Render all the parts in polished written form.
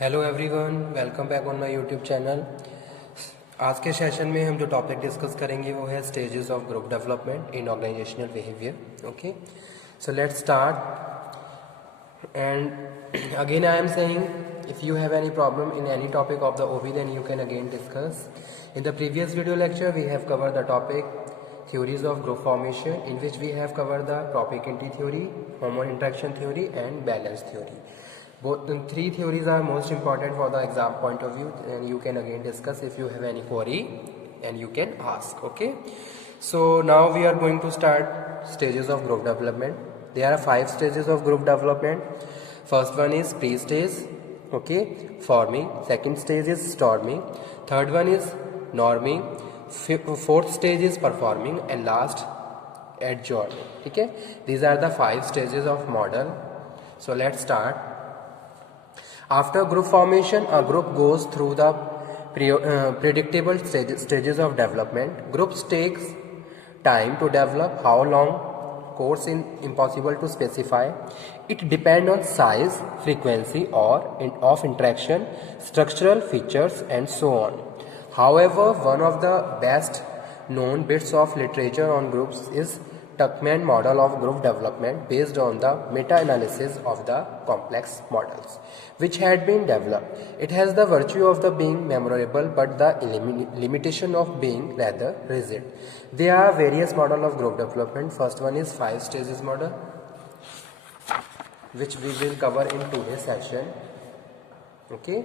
Hello everyone, welcome back on my YouTube channel. आज के session में हम जो टॉपिक डिस्कस करेंगे वो है stages of group development in organisational behaviour. Okay, so let's start and again I am saying if you have any problem in any topic of the OB, then you can again discuss. In the previous video lecture we have covered the topic theories of group formation, in which we have covered the propaganda theory, hormone interaction theory and balance theory. Both the three theories are most important for the exam point of view, and you can again discuss if you have any query and you can ask. Okay, so now we are going to start stages of group development. There are 5 stages of group development. First one is pre-stage, okay, forming. Second stage is storming. Third one is norming. Fourth stage is performing, and last adjourning. Okay, these are the 5 stages of model. So let's start. After group formation, a group goes through the predictable stages of development. Groups takes time to develop. How long? Course is impossible to specify. It depends on size, frequency or of interaction, structural features and so on. However, one of the best known bits of literature on groups is Tuckman model of group development, based on the meta-analysis of the complex models which had been developed. It has the virtue of the being memorable but the limitation of being rather rigid. There are various models of group development. First one is 5 stages model, which we will cover in today's session. Okay,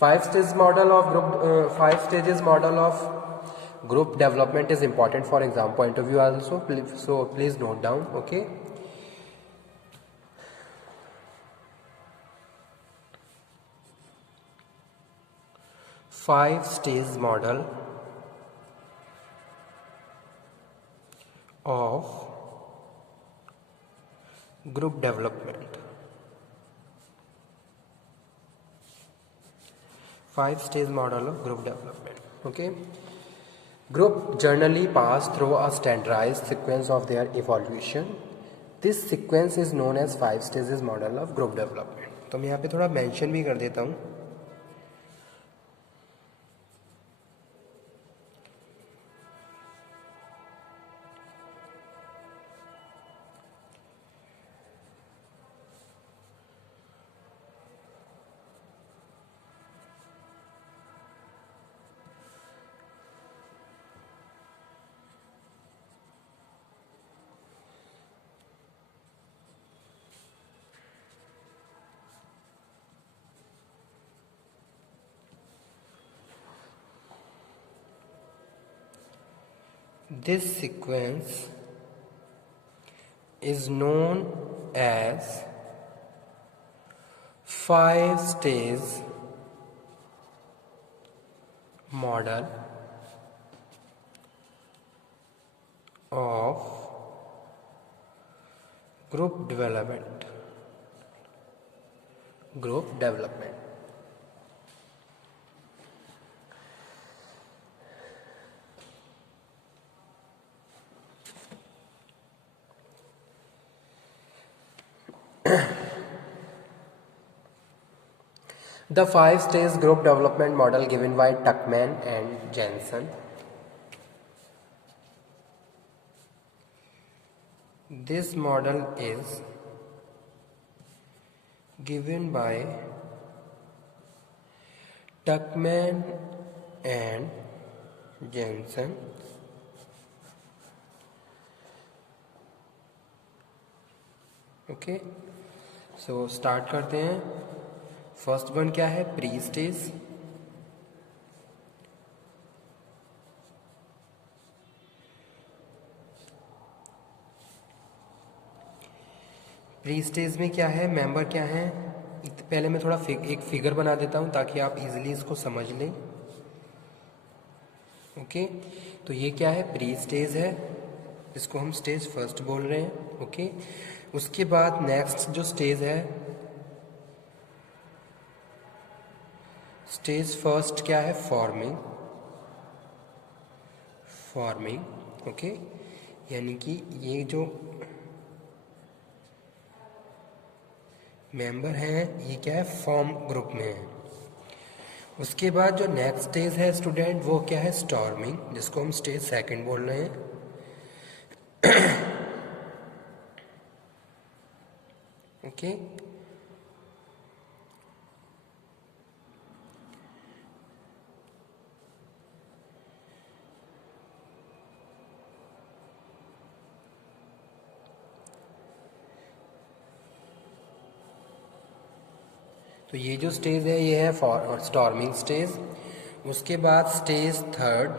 5 stages model of group 5 stages model of group development is important for exam point of view also, so please note down. Okay, five stage model of group development. 5 stage model of group development. Okay, group generally pass through a standardized sequence of their evolution. This sequence is known as 5 stages model of group development. तो मैं यहाँ पे थोड़ा mention भी कर देता हूँ. This sequence is known as 5 stage model of group development. Group development. The 5 stage group development model given by Tuckman and Jensen. This model is given by Tuckman and Jensen. Okay, so start करते हैं. First one क्या है? Pre stage. Pre stage में क्या है? Member क्या है? पहले मैं थोड़ा एक फिगर बना देता हूं ताकि आप इजीली इसको समझ लें. ओके, तो ये क्या है? प्री स्टेज है, इसको हम स्टेज फर्स्ट बोल रहे हैं. ओके, उसके बाद नेक्स्ट जो स्टेज है, स्टेज फर्स्ट क्या है? फॉर्मिंग. फॉर्मिंग. ओके, यानी कि ये जो मेंबर हैं ये क्या है? फॉर्म ग्रुप में है. उसके बाद जो नेक्स्ट स्टेज है स्टूडेंट, वो क्या है? स्टॉर्मिंग, जिसको हम स्टेज सेकंड बोल रहे हैं। ओके तो ये जो स्टेज है ये है स्टॉर्मिंग स्टेज। उसके बाद स्टेज थर्ड,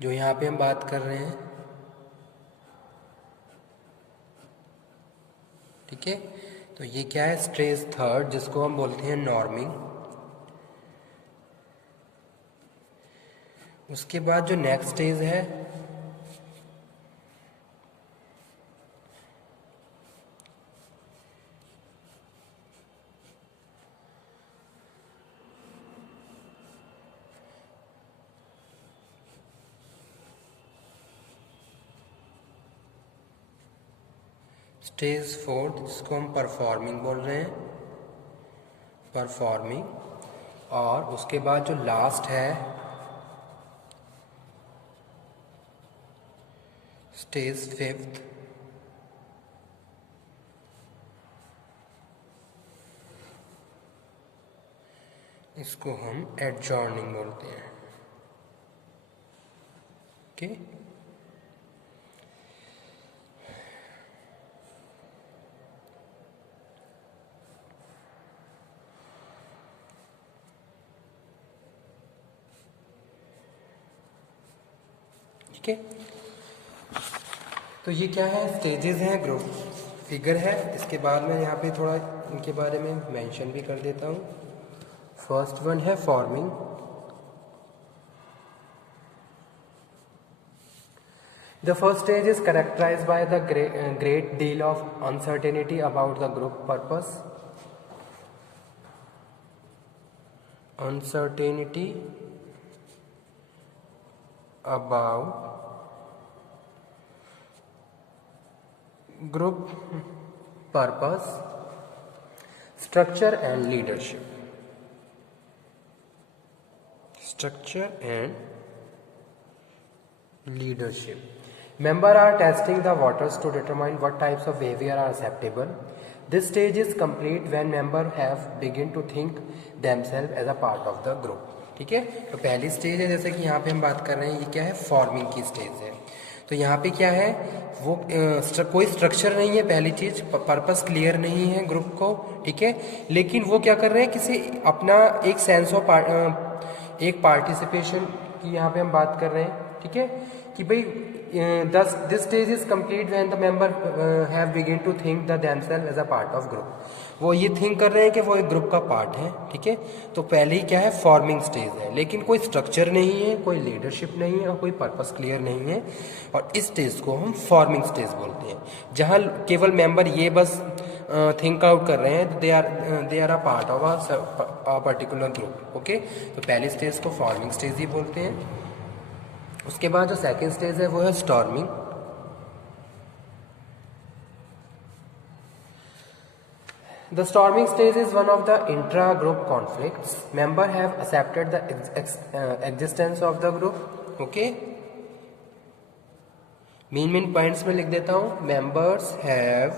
जो यहाँ पे हम बात कर रहे हैं, ठीक है। तो ये क्या है? स्टेज थर्ड, जिसको हम बोलते हैं नॉर्मिंग। उसके बाद जो नेक्स्ट स्टेज है स्टेज फोर्थ, जिसको हम परफॉर्मिंग बोल रहे हैं, परफॉर्मिंग। और उसके बाद जो लास्ट है स्टेज फिफ्थ, इसको हम एडजॉर्निंग बोलते हैं। ओके ठीक है। तो ये क्या है? स्टेजेस हैं, ग्रुप फिगर है। इसके बाद में यहाँ पे थोड़ा इनके बारे में मेंशन भी कर देता हूँ। फर्स्ट वन है forming. The first stage is characterized by the great deal of uncertainty about the group purpose. Uncertainty about group purpose, structure and leadership. Structure and leadership. Members are testing the waters to determine what types of behavior are acceptable. This stage is complete when members have begin to think themselves as a part of the group. ठीक है। तो पहली stage है, जैसे कि यहाँ पे हम बात कर रहे हैं, ये क्या है? फॉर्मिंग की स्टेज है। तो यहाँ पे क्या है? वो कोई स्ट्रक्चर नहीं है, पहली चीज, पर्पस क्लियर नहीं है ग्रुप को, ठीक है। लेकिन वो क्या कर रहे हैं? किसी अपना एक सेंस ऑफ एक पार्टिसिपेशन की यहाँ पे हम बात कर रहे हैं, ठीक है, कि भाई this stage is complete when the member have begin to think the themselves as a part of group. वो ये थिंक कर रहे हैं कि वो एक ग्रुप का पार्ट है, ठीक है। तो पहले ही क्या है? फॉर्मिंग स्टेज है, लेकिन कोई स्ट्रक्चर नहीं है, कोई लीडरशिप नहीं है और कोई पर्पस क्लियर नहीं है, और इस स्टेज को हम फॉर्मिंग स्टेज बोलते हैं, जहाँ केवल मेंबर ये बस थिंक आउट कर रहे हैं, they are a part of a particular group. Okay, तो पहली स्टेज को फॉर्मिंग स्टेज ही बोलते हैं। उसके बाद जो सेकेंड स्टेज है वो है storming. The storming stage is one of the intra-group conflicts. Members have accepted the existence of the group. Okay. Main points में लिख देता हूं। Members have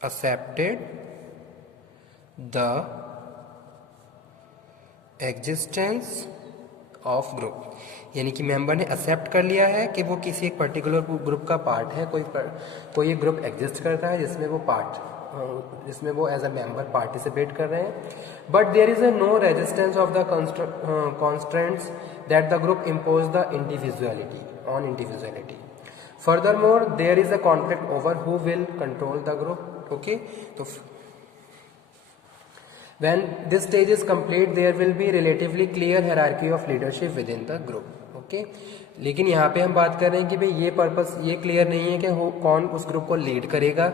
accepted the existence of group, यानी कि मेंबर ने एक्सेप्ट कर लिया है कि वो किसी एक पर्टिकुलर ग्रुप का पार्ट है, कोई एक ग्रुप एग्जिस्ट करता है जिसमें वो एज अ मेंबर पार्टिसिपेट कर रहे हैं। But there is a no resistance of the constraints that the group impose the individuality. Furthermore there is a conflict over who will control the group. Okay, तो when this stage is complete there will be relatively clear hierarchy of leadership within the group. okay, लेकिन यहाँ पे हम बात कर रहे हैं कि भाई ये पर्पस ये क्लियर नहीं है कि कौन उस ग्रुप को लीड करेगा।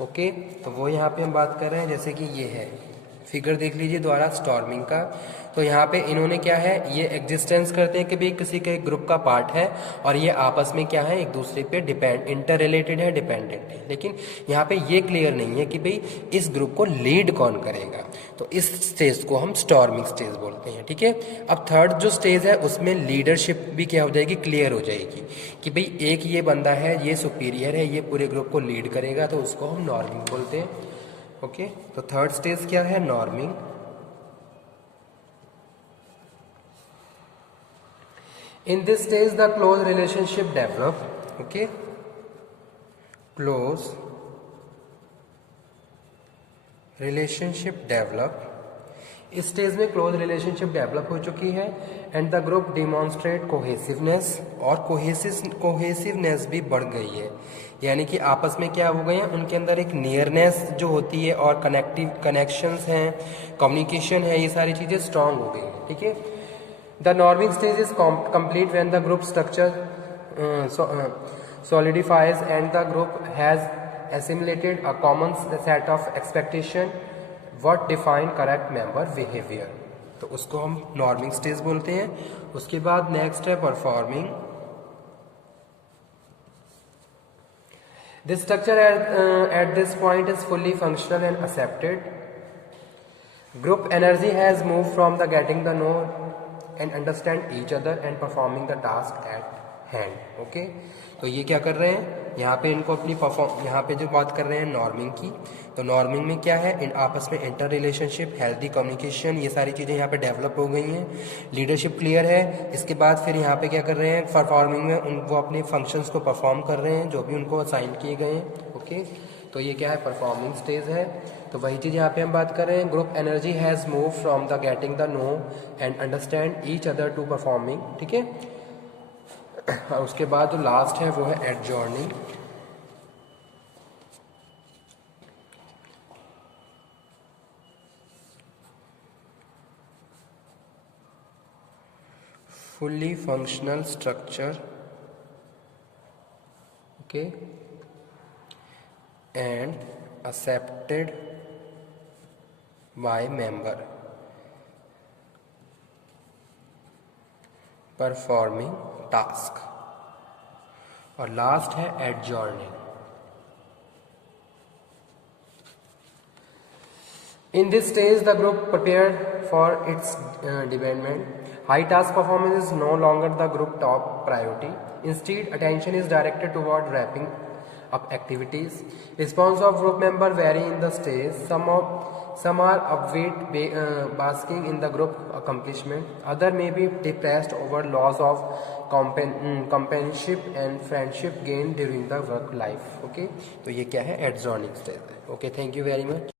ओके, तो वो यहाँ पे हम बात कर रहे हैं, जैसे कि ये है फिगर देख लीजिए द्वारा स्टॉर्मिंग का। तो यहाँ पे इन्होंने क्या है, ये एग्जिस्टेंस करते हैं कि भाई किसी के ग्रुप का पार्ट है और ये आपस में क्या है, एक दूसरे पे डिपेंड, इंटर रिलेटेड है, डिपेंडेंट है। लेकिन यहाँ पे ये क्लियर नहीं है कि भाई इस ग्रुप को लीड कौन करेगा। तो इस स्टेज को हम स्टॉर्मिंग स्टेज बोलते हैं, ठीक है। अब थर्ड जो स्टेज है उसमें लीडरशिप भी क्या हो जाएगी, क्लियर हो जाएगी कि भाई एक ये बंदा है, ये सुपीरियर है, ये पूरे ग्रुप को लीड करेगा, तो उसको हम नॉर्मिंग बोलते हैं। ओके, तो थर्ड स्टेज क्या है, norming. In this stage the close relationship develop, okay, close relationship develop। इस स्टेज में क्लोज रिलेशनशिप डेवलप हो चुकी है and the group demonstrate cohesiveness, और कोहेसिवनेस भी बढ़ गई है, यानी कि आपस में क्या हो गए हैं, उनके अंदर एक नियरनेस जो होती है और कनेक्शंस हैं, कम्युनिकेशन है, ये सारी चीज़ें स्ट्रांग हो गई हैं, ठीक है। The norming stage is complete when the group structure solidifies and the group has assimilated a common set of expectation what define correct member behavior। तो उसको हम नॉर्मिंग स्टेज बोलते हैं। उसके बाद नेक्स्ट है performing. This structure at this point is fully functional and accepted. Group energy has moved from the getting the know and understand each other and performing the task at hand, okay। तो ये क्या कर रहे हैं, यहाँ पे इनको अपनी यहाँ पे जो बात कर रहे हैं नॉर्मिंग की, तो नॉर्मिंग में क्या है, इन आपस में इंटर रिलेशनशिप, हेल्दी कम्युनिकेशन, ये सारी चीज़ें यहाँ पे डेवलप हो गई हैं, लीडरशिप क्लियर है। इसके बाद फिर यहाँ पे क्या कर रहे हैं, परफॉर्मिंग में वो अपने फंक्शंस को परफॉर्म कर रहे हैं जो भी उनको असाइन किए गए हैं, ओके। तो ये क्या है, परफॉर्मिंग स्टेज है। तो वही चीज़ यहाँ पे हम बात कर रहे हैं, group energy has move from the getting the know and understand each other to performing, ठीक है। उसके बाद जो लास्ट है वो है adjourning. Fully functional structure, okay, and accepted by member performing task। और लास्ट है adjourning। In this stage the group prepared for its development। High task performance is no longer the group top priority, instead attention is directed toward wrapping up activities। Response of group member vary in the stage, some are upbeat, basking in the group accomplishment, other may be depressed over loss of companionship and friendship gained during the work life, okay। तो ये क्या है, adjourning stage है, okay। Thank you very much।